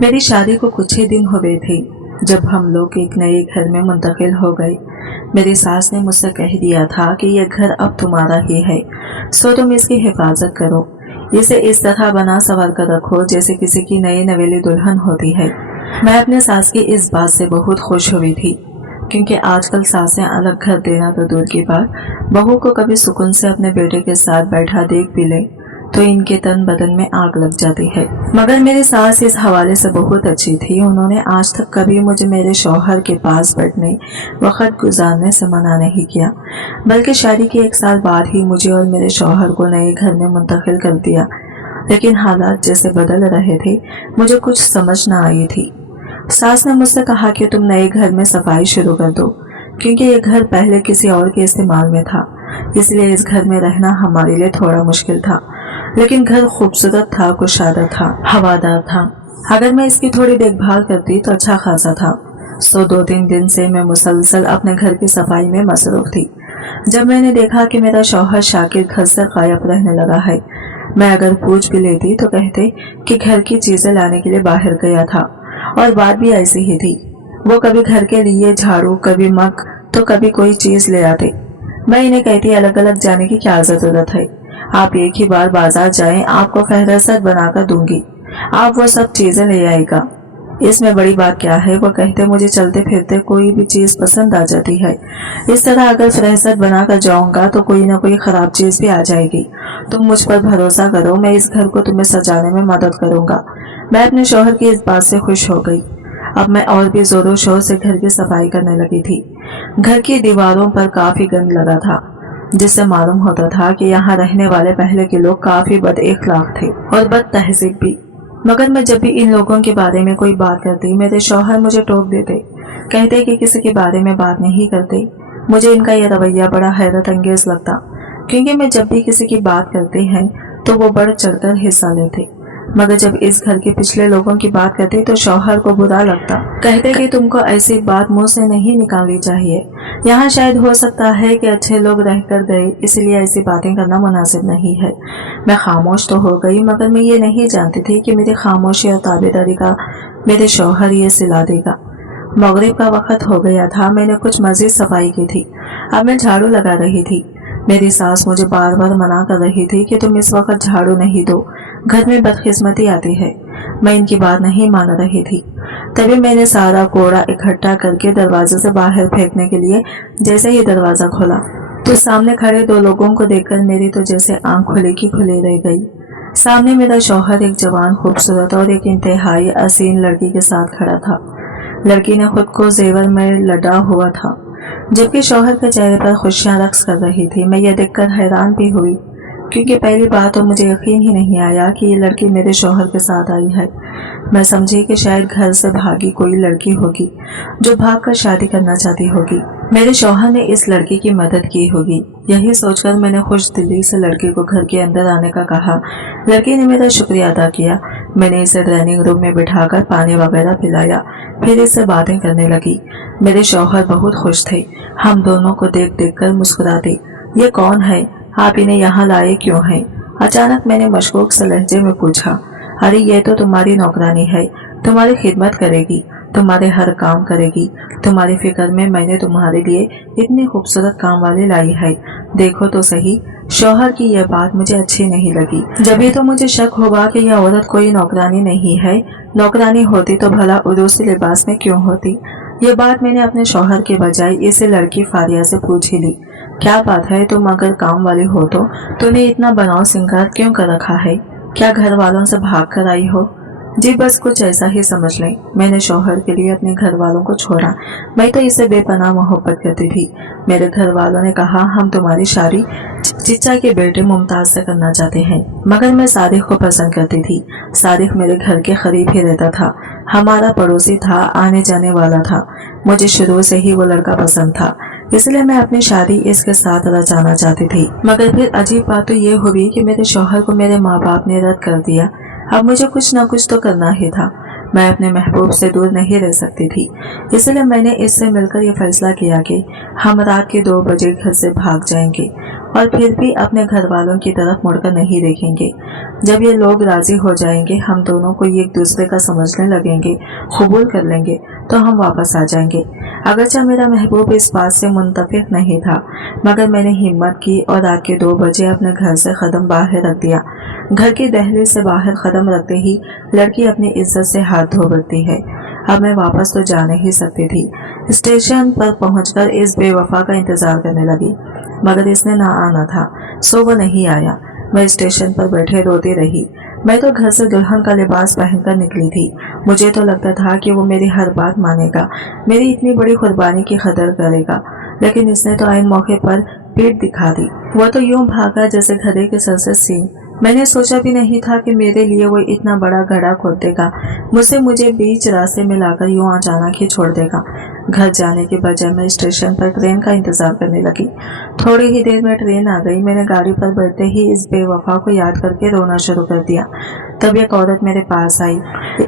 मेरी शादी को कुछ ही दिन हो गए थे जब हम लोग एक नए घर में मुंतकिल हो गए। मेरी सास ने मुझसे कह दिया था कि यह घर अब तुम्हारा ही है, सो तुम इसकी हिफाजत करो, इसे इस तरह बना संवार कर रखो जैसे किसी की नई नवेली दुल्हन होती है। मैं अपने सास की इस बात से बहुत खुश हुई थी, क्योंकि आजकल सासें अलग घर देना तो दूर की बात, बहू को कभी सुकून से अपने बेटे के साथ बैठा देख भी ले तो इनके तन बदन में आग लग जाती है। मगर मेरी सास इस हवाले से बहुत अच्छी थी। उन्होंने आज तक कभी मुझे मेरे शौहर के पास बैठने, वक्त गुजारने से मना नहीं किया, बल्कि शादी के 1 साल बाद ही मुझे और मेरे शौहर को नए घर में मुंतकिल कर दिया। लेकिन हालात जैसे बदल रहे थे, मुझे कुछ समझ न आई थी। सास ने मुझसे कहा कि तुम नए घर में सफाई शुरू कर दो, क्योंकि ये घर पहले किसी और के इस्तेमाल में था, इसलिए इस घर में रहना हमारे लिए थोड़ा मुश्किल था। लेकिन घर खूबसूरत था, कुशादा था, हवादार था। अगर मैं इसकी थोड़ी देखभाल करती तो अच्छा खासा था। 2-3 दिन से मैं मुसलसल अपने घर की सफाई में मसरूफ थी। जब मैंने देखा कि मेरा शौहर शाकिर घर से गायब रहने लगा है, मैं अगर पूछ भी लेती तो कहते कि घर की चीजें लाने के लिए बाहर गया था, और बात भी ऐसी ही थी। वो कभी घर के लिए झाड़ू, कभी मग, तो कभी कोई चीज ले आते। मैं इन्हें कहती अलग अलग जाने की क्या जरूरत है, आप एक ही बार बाजार जाएं, आपको फहरिस्त बनाकर दूंगी, आप वो सब चीजें ले आएगा, इसमें बड़ी बात क्या है। वो कहते मुझे चलते फिरते कोई भी चीज पसंद आ जाती है, इस तरह अगर फहरिस्त बनाकर जाऊंगा तो कोई ना कोई खराब चीज भी आ जाएगी। तुम मुझ पर भरोसा करो, मैं इस घर को तुम्हें सजाने में मदद करूंगा। मैं अपने शौहर की इस बात से खुश हो गई। अब मैं और भी जोरों शोर से घर की सफाई करने लगी थी। घर की दीवारों पर काफी गंद लगा था, जिससे मालूम होता था कि यहाँ रहने वाले पहले के लोग काफी बद इखलाक थे और बद तहजीब भी। मगर मैं जब भी इन लोगों के बारे में कोई बात करती, मेरे शौहर मुझे टोक देते, कहते कि किसी के बारे में बात नहीं करते। मुझे इनका यह रवैया बड़ा हैरत अंगेज लगता, क्योंकि मैं जब भी किसी की बात करते हैं तो वो बढ़ चढ़कर हिस्सा लेते, मगर जब इस घर के पिछले लोगों की बात करते तो शौहर को बुरा लगता, कहते कि तुमको ऐसी बात मुंह से नहीं निकालनी चाहिए, यहाँ शायद हो सकता है कि अच्छे लोग रहकर गए, इसलिए ऐसी बातें करना मुनासिब नहीं है। मैं खामोश तो हो गई, मगर मैं ये नहीं जानती थी कि मेरी खामोशी और ताबेदारी का मेरे शौहर ये सिला देगा। मगरिब का वक्त हो गया था, मैंने कुछ मजीद सफाई की थी। अब मैं झाड़ू लगा रही थी। मेरी सास मुझे बार बार मना कर रही थी कि तुम इस वक्त झाड़ू नहीं दो, घर में बदकिस्मती आती है। मैं इनकी बात नहीं मान रही थी। तभी मैंने सारा कोड़ा इकट्ठा करके दरवाजे से बाहर फेंकने के लिए जैसे ही दरवाजा खोला तो सामने खड़े 2 लोगों को देखकर मेरी तो जैसे आंख खुली की खुली रह गई। सामने मेरा शौहर एक जवान, खूबसूरत और एक इंतहाई हसीन लड़की के साथ खड़ा था। लड़की ने खुद को जेवर में लदा हुआ था, जबकि शौहर के चेहरे पर खुशियां रक्स कर रही थी। मैं यह देखकर हैरान भी हुई, क्योंकि पहली बात तो मुझे यकीन ही नहीं आया कि ये लड़की मेरे शौहर के साथ आई है। मैं समझी कि शायद घर से भागी कोई लड़की होगी जो भागकर शादी करना चाहती होगी। मेरे शौहर ने इस लड़की की मदद की होगी, यही सोचकर मैंने खुश दिली से लड़की को घर के अंदर आने का कहा। लड़की ने मेरा शुक्रिया अदा किया। मैंने इसे ड्राइंग रूम में बिठाकर पानी वगैरह पिलाया, फिर इससे बातें करने लगी। मेरे शौहर बहुत खुश थे, हम दोनों को देख देख कर मुस्कुराते। ये कौन है, आप इन्हें यहाँ लाए क्यों हैं? अचानक मैंने मशकूक से लहजे में पूछा। अरे ये तो तुम्हारी नौकरानी है, तुम्हारी खिदमत करेगी, तुम्हारे हर काम करेगी। तुम्हारी फिक्र में मैंने तुम्हारे लिए इतनी खूबसूरत काम वाली लाई है, देखो तो सही। शौहर की यह बात मुझे अच्छी नहीं लगी। जब तो मुझे शक हुआ कि यह औरत कोई नौकरानी नहीं है, नौकरानी होती तो भला उरूसी लिबास में क्यों होती। ये बात मैंने अपने शौहर के बजाय इसे लड़की फारिया से पूछ ही ली। क्या बात है, तुम अगर काम वाली हो तो तूने इतना बनाव सिंगार क्यों कर रखा है? क्या घर वालों से भाग कर आई हो? जी बस कुछ ऐसा ही समझ लें। मैंने शौहर के लिए अपने घर वालों को छोड़ा। मैं तो इसे बेपनाह मोहब्बत करती थी। मेरे घर वालों ने कहा हम तुम्हारी शादी चिच्चा के बेटे मुमताज से करना चाहते हैं, मगर मैं सादिक को पसंद करती थी। सादिक मेरे घर के करीब ही रहता था, हमारा पड़ोसी था, आने जाने वाला था। मुझे शुरू से ही वो लड़का पसंद था, इसलिए मैं अपनी शादी इसके साथ रचाना चाहती थी। मगर फिर अजीब बात तो ये हुई कि मेरे शौहर को मेरे माँ बाप ने रद्द कर दिया। अब मुझे कुछ न कुछ तो करना ही था। मैं अपने महबूब से दूर नहीं रह सकती थी, इसलिए मैंने इससे मिलकर ये फैसला किया कि हम रात के 2 बजे घर से भाग जाएंगे और फिर भी अपने घर वालों की तरफ मुड़कर नहीं देखेंगे। जब ये लोग राजी हो जाएंगे, हम दोनों को एक दूसरे का समझने लगेंगे, कबूल कर लेंगे, तो हम वापस आ जाएंगे। अगरचे मेरा महबूब इस बात से मुंतफिक नहीं था, मगर मैंने हिम्मत की और रात के 2 बजे अपने घर से कदम बाहर रख दिया। घर की दहलीज से बाहर कदम रखते ही लड़की अपनी इज्जत से हाथ धो बैठती है। अब मैं वापस तो जा नहीं सकती थी। स्टेशन पर पहुंचकर इस बेवफा का इंतजार करने लगी, मगर इसने ना आना था, सो वो नहीं आया। मैं स्टेशन पर बैठे रोती रही। मैं तो घर से दुल्हन का लिबास पहनकर निकली थी। मुझे तो लगता था कि वो मेरी हर बात मानेगा, मेरी इतनी बड़ी कुर्बानी की कदर करेगा, लेकिन इसने तो आइन मौके पर पीठ दिखा दी। वो तो यूं भागा जैसे गधे के सर से सींग। मैंने सोचा भी नहीं था कि मेरे लिए वो इतना बड़ा गड्ढा खोद देगा, मुझे बीच रास्ते में लाकर यूं अचानक ही छोड़ देगा। घर जाने के बजाय मैं स्टेशन पर ट्रेन का इंतजार करने लगी। थोड़ी ही देर में ट्रेन आ गई। मैंने गाड़ी पर बैठते ही इस बेवफा को याद करके रोना शुरू कर दिया। तब एक औरत मेरे पास आई।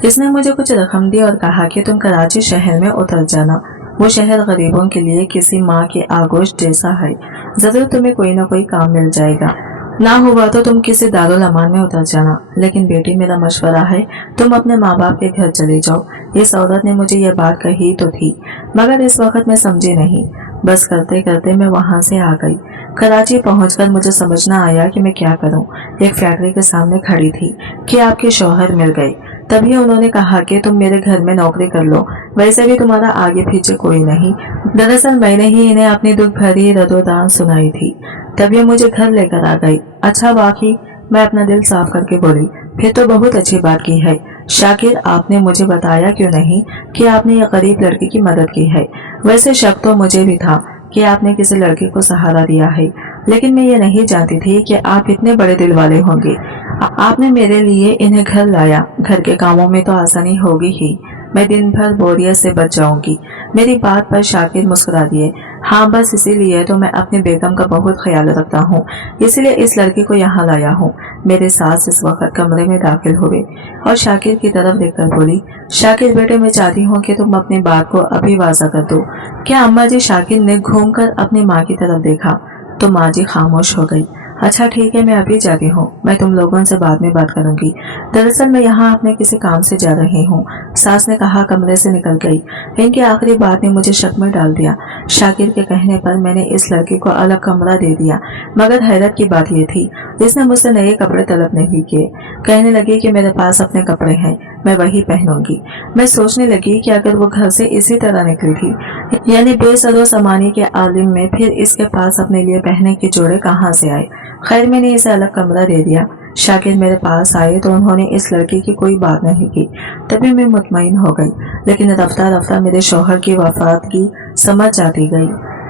इसने मुझे कुछ रकम दी और कहा कि तुम कराची शहर में उतर जाना। वो शहर गरीबों के लिए किसी माँ के आगोश जैसा है, जरूर तुम्हें कोई न कोई काम मिल जाएगा। ना हुआ तो तुम किसी दारुल अमान में उतर जाना, लेकिन बेटी मेरा मशवरा है, तुम अपने माँ बाप के घर चले जाओ। इस औरत ने मुझे यह बात कही तो थी, मगर इस वक्त मैं समझी नहीं। बस करते करते मैं वहां से आ गई। कराची पहुंचकर मुझे समझना आया कि मैं क्या करूं। एक फैक्ट्री के सामने खड़ी थी कि आपके शौहर मिल गए। तभी उन्होंने कहा कि तुम मेरे घर में नौकरी कर लो, वैसे भी तुम्हारा आगे पीछे कोई नहीं। दरअसल मैंने ही इन्हें अपनी दुख भरी रदोदान सुनाई थी। तब ये मुझे घर लेकर आ गई। अच्छा बाकी, मैं अपना दिल साफ करके बोली, फिर तो बहुत अच्छी बात की है शाकिर, आपने मुझे बताया क्यों नहीं कि आपने एक गरीब लड़की की मदद की है। वैसे शक तो मुझे भी था कि आपने किसी लड़के को सहारा दिया है, लेकिन मैं ये नहीं जानती थी कि आप इतने बड़े दिल वाले होंगे। आपने मेरे लिए इन्हें घर लाया। घर के कामों में तो आसानी होगी ही, मैं दिन भर बोरियत से बच जाऊंगी। मेरी बात पर शाकिर मुस्कुरा दिए। हाँ, बस इसीलिए तो मैं अपनी बेगम का बहुत ख्याल रखता हूँ, इसलिए इस लड़की को यहाँ लाया हूँ। मेरे सास इस वक्त कमरे में दाखिल हुए और शाकिर की तरफ देखकर बोली, शाकिर बेटे, मैं चाहती हूँ कि तुम अपनी बात को अभी वाज़ा कर दो। क्या अम्मा जी? शाकिर ने घूमकर अपनी माँ की तरफ देखा तो माँ जी खामोश हो गई। अच्छा ठीक है, मैं अभी जाती हूँ, मैं तुम लोगों से बाद में बात करूंगी। दरअसल मैं यहाँ अपने किसी काम से जा रही हूँ, सास ने कहा कमरे से निकल गई। इनकी आखिरी बात ने मुझे शक में डाल दिया। शाकिर के कहने पर मैंने इस लड़की को अलग कमरा दे दिया, मगर हैरत की बात यह थी, इसने मुझसे नए कपड़े तलब नहीं किए। कहने लगी कि मेरे पास अपने कपड़े हैं, मैं वही पहनूंगी। मैं सोचने लगी कि अगर वो घर से इसी तरह निकली थी, यानी बेसरो समानी के आलिम में, फिर इसके पास अपने लिए पहनने के जोड़े कहाँ से आए। खैर मैंने इसे अलग कमरा दे दिया। शाकिर मेरे पास आए तो उन्होंने इस लड़की की कोई बात नहीं की। तभी मैं मुतमईन हो गई, लेकिन रफ्ता रफ्ता मेरे शौहर की वफात की समझ आती गई।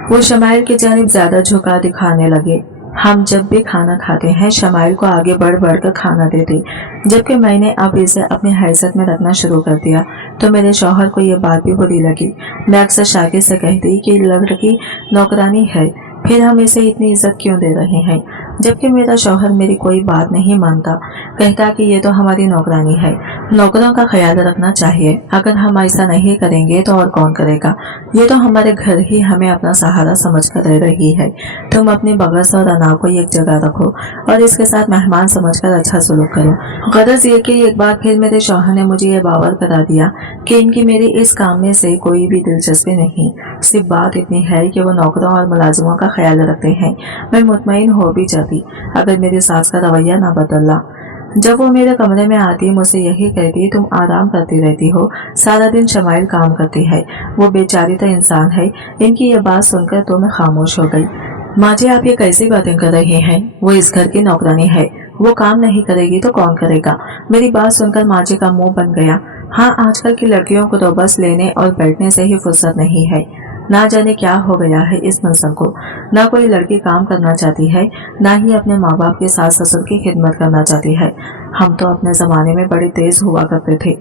वो शमाइल की जानिब ज्यादा झुकाव दिखाने लगे। हम जब भी खाना खाते हैं शमाइल को आगे बढ़ बढ़ कर खाना देते, जबकि मैंने अब इसे अपनी हैसियत में रखना शुरू कर दिया तो मेरे शौहर को यह बात भी बुरी लगी। मैं अक्सर शाकिर से कहती कि लड़की नौकरानी है, फिर हम इसे इतनी इज्जत क्यों दे रहे हैं, जबकि मेरा शौहर मेरी कोई बात नहीं मानता, कहता कि ये तो हमारी नौकरानी है, नौकरों का ख्याल रखना चाहिए। अगर हम ऐसा नहीं करेंगे तो और कौन करेगा, ये तो हमारे घर ही हमें अपना सहारा समझकर रह रही है। तुम अपनी बगस और अना को एक जगह रखो और इसके साथ मेहमान समझकर अच्छा सलूक करो। गरज ये कि एक बार फिर मेरे शौहर ने मुझे ये बावर करा दिया कि इनकी मेरी इस काम में से कोई भी दिलचस्पी नहीं, सिर्फ बात इतनी है कि वो नौकरों और मुलाजिमों का ख्याल रखते हैं। मैं मुतमईन हो भी जाती अगर मेरी सास का रवैया ना बदला। जब वो मेरे कमरे में आती मुझसे यही कहती, तुम आराम करती रहती हो, सारा दिन शमाइल काम करती है, वो बेचारी तो इंसान है। इनकी ये बात सुनकर तो मैं खामोश हो गई। माँ जी, आप ये कैसी बातें कर रहे हैं? वो इस घर की नौकरानी है, वो काम नहीं करेगी तो कौन करेगा? मेरी बात सुनकर माँ जी का मुंह बन गया। हाँ, आजकल की लड़कियों को तो बस लेने और बैठने से ही फुर्सत नहीं है। ना जाने क्या हो गया है इस नस्ल को, ना कोई लड़की काम करना चाहती है, ना ही अपने माँ बाप के सास ससुर की खिदमत करना चाहती है। हम तो अपने जमाने में बड़े तेज हुआ करते थे।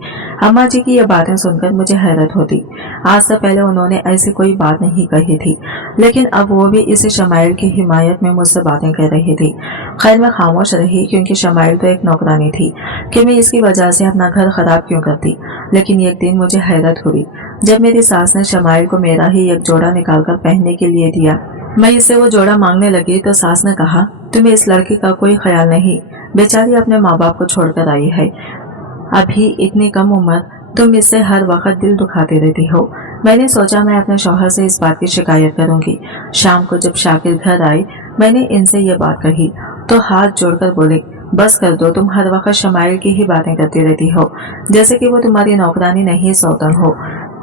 अम्मा जी की ये बातें सुनकर मुझे हैरत होती। आज से पहले उन्होंने ऐसी कोई बात नहीं कही थी, लेकिन अब वो भी इस शमाइल की हिमायत में मुझसे बातें कर रही थी। खैर मैं खामोश रही, क्योंकि शमाइल तो एक नौकरानी थी कि मैं इसकी वजह से अपना घर खराब क्यों करती। लेकिन एक दिन मुझे हैरत हुई जब मेरी सास ने शमाइल को मेरा ही एक जोड़ा निकालकर पहनने के लिए दिया। मैं इससे वो जोड़ा मांगने लगी तो सास ने कहा, तुम्हें इस लड़की का कोई ख्याल नहीं, बेचारी अपने माँ बाप को छोड़कर आई है, अभी इतनी कम उम्र, तुम इससे हर वक्त दिल दुखाती रहती हो। मैंने सोचा मैं अपने शौहर से इस बात की शिकायत करूंगी। शाम को जब शाकिर घर आए, मैंने इनसे ये बात कही तो हाथ जोड़कर बोले, बस कर दो, तुम हर वक्त शमाइल की ही बातें करती रहती हो, जैसे कि वो तुम्हारी नौकरानी नहीं सौतन हो।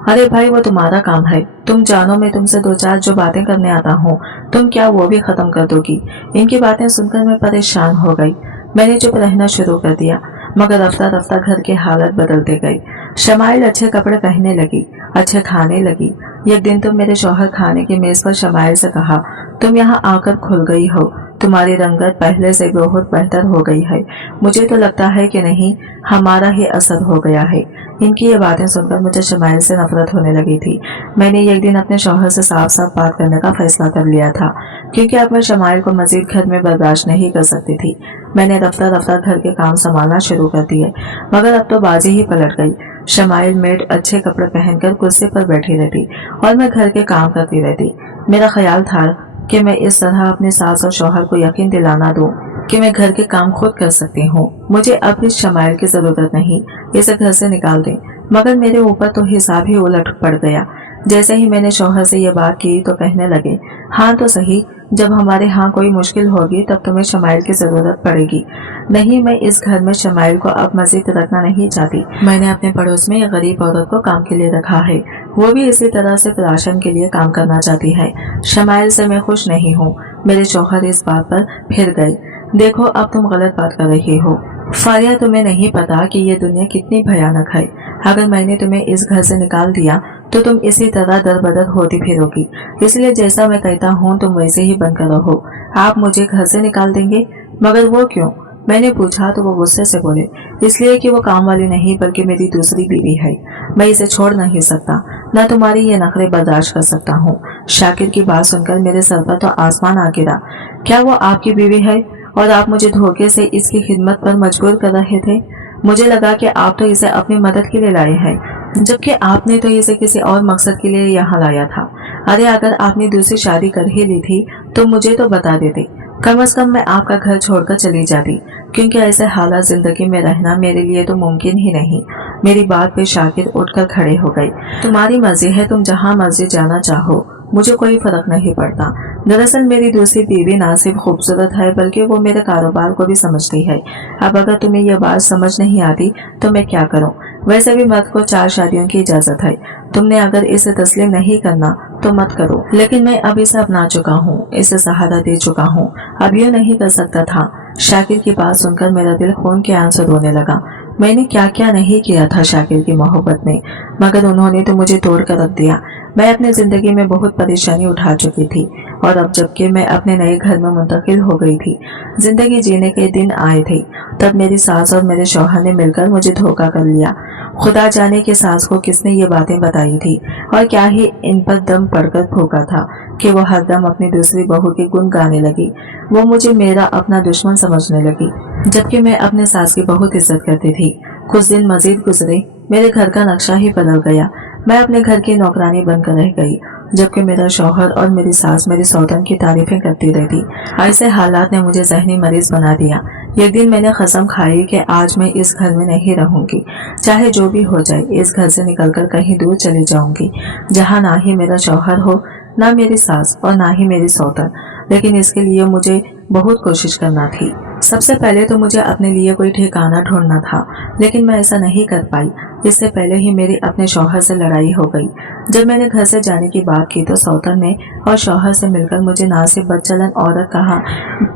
अरे भाई, वो तुम्हारा काम है, तुम जानो मैं तुमसे दो चार जो बातें करने आता हूँ, तुम क्या वो भी खत्म कर दोगी। इनकी बातें सुनकर मैं परेशान हो गई। मैंने चुप रहना शुरू कर दिया, मगर रफ्ता रफ्ता घर की हालत बदलते गई। शमाइल अच्छे कपड़े पहनने लगी, अच्छे खाने लगी। एक दिन तो मेरे शौहर खाने की मेज पर शमाइल से कहा, तुम यहाँ आकर खुल गई हो, तुम्हारी रंगत पहले से बहुत बेहतर हो गई है। मुझे तो लगता है कि नहीं, हमारा ही असर हो गया है। इनकी ये बातें सुनकर मुझे शमाइल से नफरत होने लगी थी। मैंने एक दिन अपने शौहर से साफ साफ बात करने का फैसला कर लिया था, क्योंकि अब मैं शमाइल को मजीद घर में बर्दाश्त नहीं कर सकती थी। मैंने रफ्ता रफ्ता घर के काम संभालना शुरू कर दिए, मगर अब तो बाजी ही पलट गई। शमाइल मेड अच्छे कपड़े पहनकर कुर्सी पर बैठी रहती और मैं घर के काम करती रहती। मेरा ख्याल था कि मैं इस तरह अपने सास और शौहर को यकीन दिलाना दूं कि मैं घर के काम खुद कर सकती हूँ। मुझे अब इस शमाइल की जरूरत नहीं, इसे घर से निकाल दें। मगर मेरे ऊपर तो हिसाब ही उलट पड़ गया। जैसे ही मैंने शौहर से ये बात की तो कहने लगे, हाँ तो सही, जब हमारे यहाँ कोई मुश्किल होगी तब तुम्हें शमाइल की जरूरत पड़ेगी। नहीं, मैं इस घर में शमाइल को अब मजीद रखना नहीं चाहती। मैंने अपने पड़ोस में एक गरीब औरत को काम के लिए रखा है, वो भी इसी तरह से राशन के लिए काम करना चाहती है। शमाइल से मैं खुश नहीं हूँ। मेरे शौहर इस बात पर फिर गए, देखो अब तुम गलत बात कर रही हो फारिया, तुम्हें नहीं पता कि ये दुनिया कितनी भयानक है। अगर मैंने तुम्हें इस घर से निकाल दिया तो तुम इसी तरह दर बदर होती फिरोगी। इसलिए जैसा मैं कहता हूँ तुम वैसे ही बनकर रहो। आप मुझे घर से निकाल देंगे? मगर वो क्यों? मैंने पूछा तो वो गुस्से से बोले, इसलिए कि वो काम वाली नहीं बल्कि मेरी दूसरी बीवी है। मैं इसे छोड़ नहीं सकता, न तुम्हारी ये नखरे बर्दाश्त कर सकता हूँ। शाकिर की बात सुनकर मेरे सर पर तो आसमान आ गिरा। क्या वो आपकी बीवी है और आप मुझे धोखे से इसकी खिदमत पर मजबूर कर रहे थे? मुझे लगा कि आप तो इसे अपनी मदद के लिए लाए हैं, जबकि आपने तो इसे किसी और मकसद के लिए यहाँ लाया था। अरे अगर आपने दूसरी शादी कर ही ली थी तो मुझे तो बता देते, कम से कम मैं आपका घर छोड़कर चली जाती, क्योंकि ऐसे हालात जिंदगी में रहना मेरे लिए तो मुमकिन ही नहीं। मेरी बात पे शाकिर उठकर खड़े हो गए। तुम्हारी मर्जी है, तुम जहाँ मर्जी जाना चाहो, मुझे कोई फर्क नहीं पड़ता। दरअसल मेरी दूसरी बीवी ना सिर्फ खूबसूरत है बल्कि वो मेरे कारोबार को भी समझती है। अब अगर तुम्हें यह बात समझ नहीं आती तो मैं क्या करूं? वैसे भी मर्द को 4 शादियों की इजाजत है। तुमने अगर इसे तस्लीम नहीं करना तो मत करो, लेकिन मैं अब इसे अपना चुका हूँ, इसे सहारा दे चुका हूँ, अब यूँ नहीं कर सकता था। शाकिर की बात सुनकर मेरा दिल खून के आंसू रोने लगा। मैंने क्या क्या नहीं किया था शाकिर की मोहब्बत में, मगर उन्होंने तो मुझे तोड़ कर रख दिया। मैं अपनी जिंदगी में बहुत परेशानी उठा चुकी थी और अब जबकि मैं अपने नए घर में मुंतकिल हो गई थी, जिंदगी जीने के दिन आए थे, तब मेरी सास और मेरे शौहर ने मिलकर मुझे धोखा कर लिया। खुदा जाने कि सास को किसने ये बातें बताई थी और क्या ही इन पर दम पड़कर फूका था कि वो हरदम अपनी दूसरी बहू के गुण गाने लगी। वो मुझे मेरा अपना दुश्मन समझने लगी, जबकि मैं अपने सास की बहुत इज्जत करती थी। कुछ दिन मजीद गुजरे, मेरे घर का नक्शा ही बदल गया। मैं अपने घर की नौकरानी बनकर रह गई, जबकि मेरा शौहर और मेरी सास मेरी सौतन की तारीफें करती रहती। ऐसे हालात ने मुझे जहनी मरीज बना दिया। एक दिन मैंने कसम खाई कि आज मैं इस घर में नहीं रहूंगी, चाहे जो भी हो जाए। इस घर से निकलकर कहीं दूर चली जाऊंगी, जहाँ ना ही मेरा शौहर हो, ना मेरी सास और ना ही मेरी सौतन। लेकिन इसके लिए मुझे बहुत कोशिश करना थी। सबसे पहले तो मुझे अपने लिए कोई ठिकाना ढूंढना था, लेकिन मैं ऐसा नहीं कर पाई। इससे पहले ही मेरी अपने शौहर से लड़ाई हो गई। जब मैंने घर से जाने की बात की तो सौतन ने और शौहर से मिलकर मुझे ना सिर्फ बदचलन औरत कहा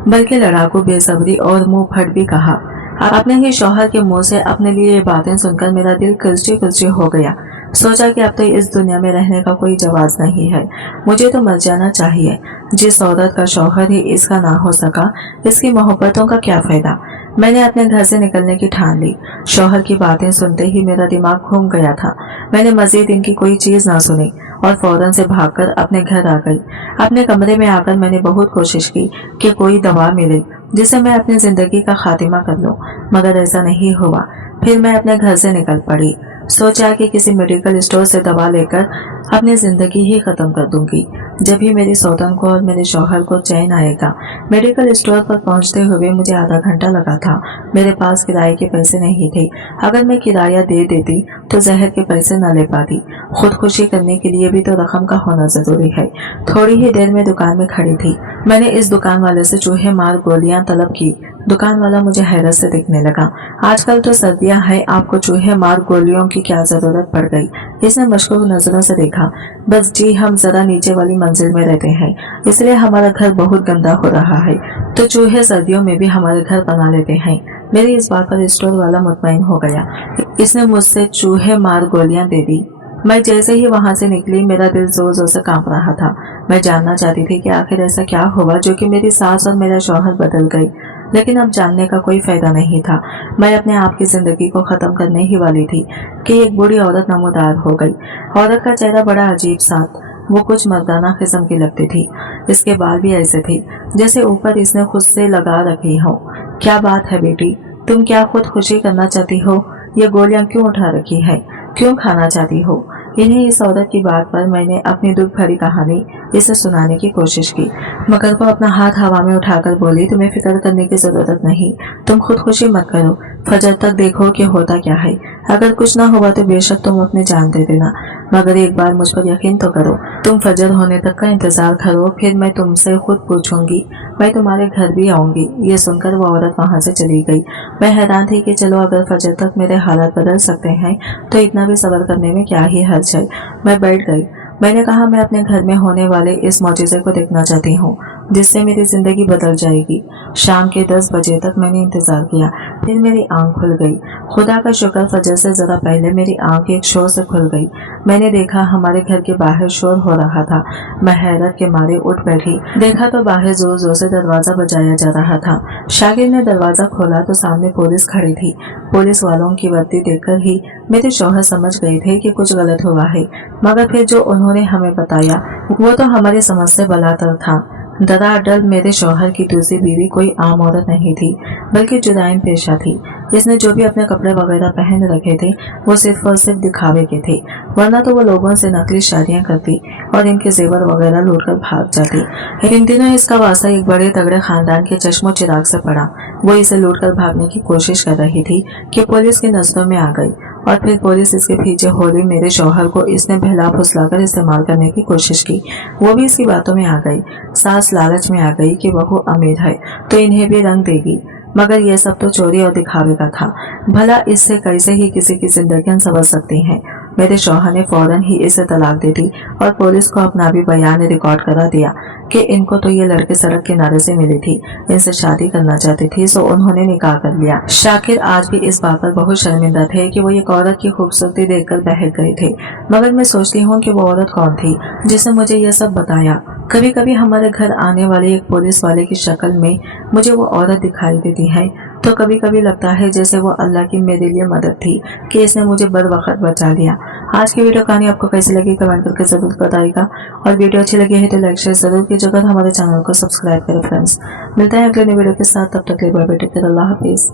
बल्कि लड़ाकू, बेसब्री और मुंह फट भी कहा। अपने ही शौहर के मुंह से अपने लिए ये बातें सुनकर मेरा दिल कुलची कुलची हो गया। सोचा कि अब तो इस दुनिया में रहने का कोई जवाब नहीं है, मुझे तो मर जाना चाहिए। जिस औरत का शौहर ही इसका ना हो सका, इसकी मोहब्बतों का क्या फायदा। मैंने अपने घर से निकलने की ठान ली। शौहर की बातें सुनते ही मेरा दिमाग घूम गया था। मैंने मजीद इनकी कोई चीज ना सुनी और फौरन से भागकर अपने घर आ गई। अपने कमरे में आकर मैंने बहुत कोशिश की कि कोई दवा मिले जिसे मैं अपनी जिंदगी का खात्मा कर लूं, मगर ऐसा नहीं हुआ। फिर मैं अपने घर से निकल पड़ी। सोचा कि किसी मेडिकल स्टोर से दवा लेकर अपनी जिंदगी ही खत्म कर दूंगी। जब ही मेरी सौतन को और मेरे शौहर को चैन आएगा। मेडिकल स्टोर पर पहुंचते हुए मुझे आधा घंटा लगा था। मेरे पास किराए के पैसे नहीं थे। अगर मैं किराया दे देती तो जहर के पैसे न ले पाती। खुदकुशी करने के लिए भी तो रकम का होना जरूरी है। थोड़ी ही देर में दुकान में खड़ी थी। मैंने इस दुकान वाले से चूहे मार गोलियां तलब की। दुकान वाला मुझे हैरत से देखने लगा। आजकल तो सर्दियां हैं, आपको चूहे मार गोलियों की क्या जरूरत पड़ गई? इसने मशकूक नजरों से देखा। बस जी, हम जरा नीचे वाली मंजिल में रहते हैं, इसलिए हमारा घर बहुत गंदा हो रहा है, तो चूहे सर्दियों में भी हमारे घर बना लेते हैं। मेरी इस बात पर स्टोर वाला मुतमईन हो गया। इसने मुझसे चूहे मार गोलियां दे दी। मैं जैसे ही वहां से निकली, मेरा दिल जोर जोर से कांप रहा था। मैं जानना चाहती थी कि आखिर ऐसा क्या हुआ जो कि मेरी सास और मेरा शौहर बदल गई, लेकिन अब जानने का कोई फायदा नहीं था। मैं अपने आप की जिंदगी को खत्म करने ही वाली थी कि एक बूढ़ी औरत नमोदार हो गई। औरत का चेहरा बड़ा अजीब सा, वो कुछ मर्दाना किस्म की लगती थी। इसके बाल भी ऐसे थे जैसे ऊपर इसने खुद से लगा रखी हो। क्या बात है बेटी, तुम क्या खुद खुशी करना चाहती हो? ये गोलियां क्यों उठा रखी है? क्यों खाना चाहती हो? इन्हें इस औरत की बात पर मैंने अपनी दुख भरी कहानी इसे सुनाने की कोशिश की, मगर वो अपना हाथ हवा में उठाकर बोली, तुम्हें फिक्र करने की जरूरत नहीं, तुम खुदकुशी मत करो, फजर तक देखो कि होता क्या है। अगर कुछ ना हुआ तो बेशक तुम अपनी जान दे देना, मगर एक बार मुझ पर यकीन तो करो। तुम फजर होने तक का इंतजार करो, फिर मैं तुमसे खुद पूछूंगी, मैं तुम्हारे घर भी आऊंगी। ये सुनकर वो औरत वहां से चली गई। मैं हैरान थी कि चलो अगर फजर तक मेरे हालात बदल सकते हैं तो इतना भी सब्र करने में क्या ही हर्ज है। मैं बैठ गई। मैंने कहा, मैं अपने घर में होने वाले इस मौजूजे को देखना चाहती हूँ, जिससे मेरी जिंदगी बदल जाएगी। शाम के 10 बजे तक मैंने इंतजार किया, फिर मेरी आंख खुल गई। खुदा का शुक्र, फजर से जरा पहले मेरी आंख एक शोर से खुल गई। मैंने देखा हमारे घर के बाहर शोर हो रहा था। मैं हैरत के मारे उठ बैठी। देखा तो बाहर जोर जोर से दरवाजा बजाया जा रहा था। शागिर ने दरवाजा खोला तो सामने पुलिस खड़ी थी। पुलिस वालों की वर्दी देखकर ही मेरे शौहर समझ गए थे कि कुछ गलत हुआ है, मगर फिर जो उन्होंने हमें बताया वो तो हमारी समझ से बलातर था। दराडल मेरे शौहर की दूसरी बीवी कोई आम औरत नहीं थी, बल्कि जुराइम पेशा थी। इसने जो भी अपने कपड़े वगैरह पहन रखे थे वो सिर्फ और सिर्फ दिखावे के थे, वरना तो वो लोगों से नकली शादियां करती और इनके जेवर वगैरह लूटकर भाग जाती। इन दिनों इसका वास्ता एक बड़े तगड़े खानदान के चश्मो चिराग से पड़ा। वो इसे लूटकर भागने की कोशिश कर रही थी कि पुलिस की नजरों में आ गई, और फिर पुलिस इसके पीछे होली। मेरे शौहर को इसने बहला फुसलाकर इस्तेमाल करने की कोशिश की, वो भी इसकी बातों में आ गई। सास लालच में आ गई कि बहू अमीर है तो इन्हें भी रंग देगी, मगर यह सब तो चोरी और दिखावे का था। भला इससे कैसे ही किसी की जिंदगी संवर सकती हैं। मेरे शौहर ने फौरन ही इसे तलाक दे दी और पुलिस को अपना भी बयान रिकॉर्ड करा दिया कि इनको तो ये लड़के सड़क किनारे से मिली थी, इनसे शादी करना चाहती थी, सो उन्होंने निकाह कर लिया। शाकिर आज भी इस बात पर बहुत शर्मिंदा थे कि वो एक औरत की खूबसूरती देखकर बहक गए थे, मगर मैं सोचती हूँ कि वो औरत कौन थी जिसने मुझे यह सब बताया। कभी कभी हमारे घर आने वाले एक पुलिस वाले की शक्ल में मुझे वो औरत दिखाई देती है, तो कभी कभी लगता है जैसे वो अल्लाह की मेरे लिए मदद थी कि इसने मुझे बर वक्त बचा लिया। आज की वीडियो कहानी आपको कैसी लगी कमेंट करके जरूर बताइएगा, और वीडियो अच्छी लगी है तो लाइक शेयर जरूर कीजिएगा, हमारे चैनल को सब्सक्राइब करें फ्रेंड्स। मिलते हैं अगले नई वीडियो के साथ, तब तक के लिए बाय बाय, टेक केयर, अल्लाह हाफिज।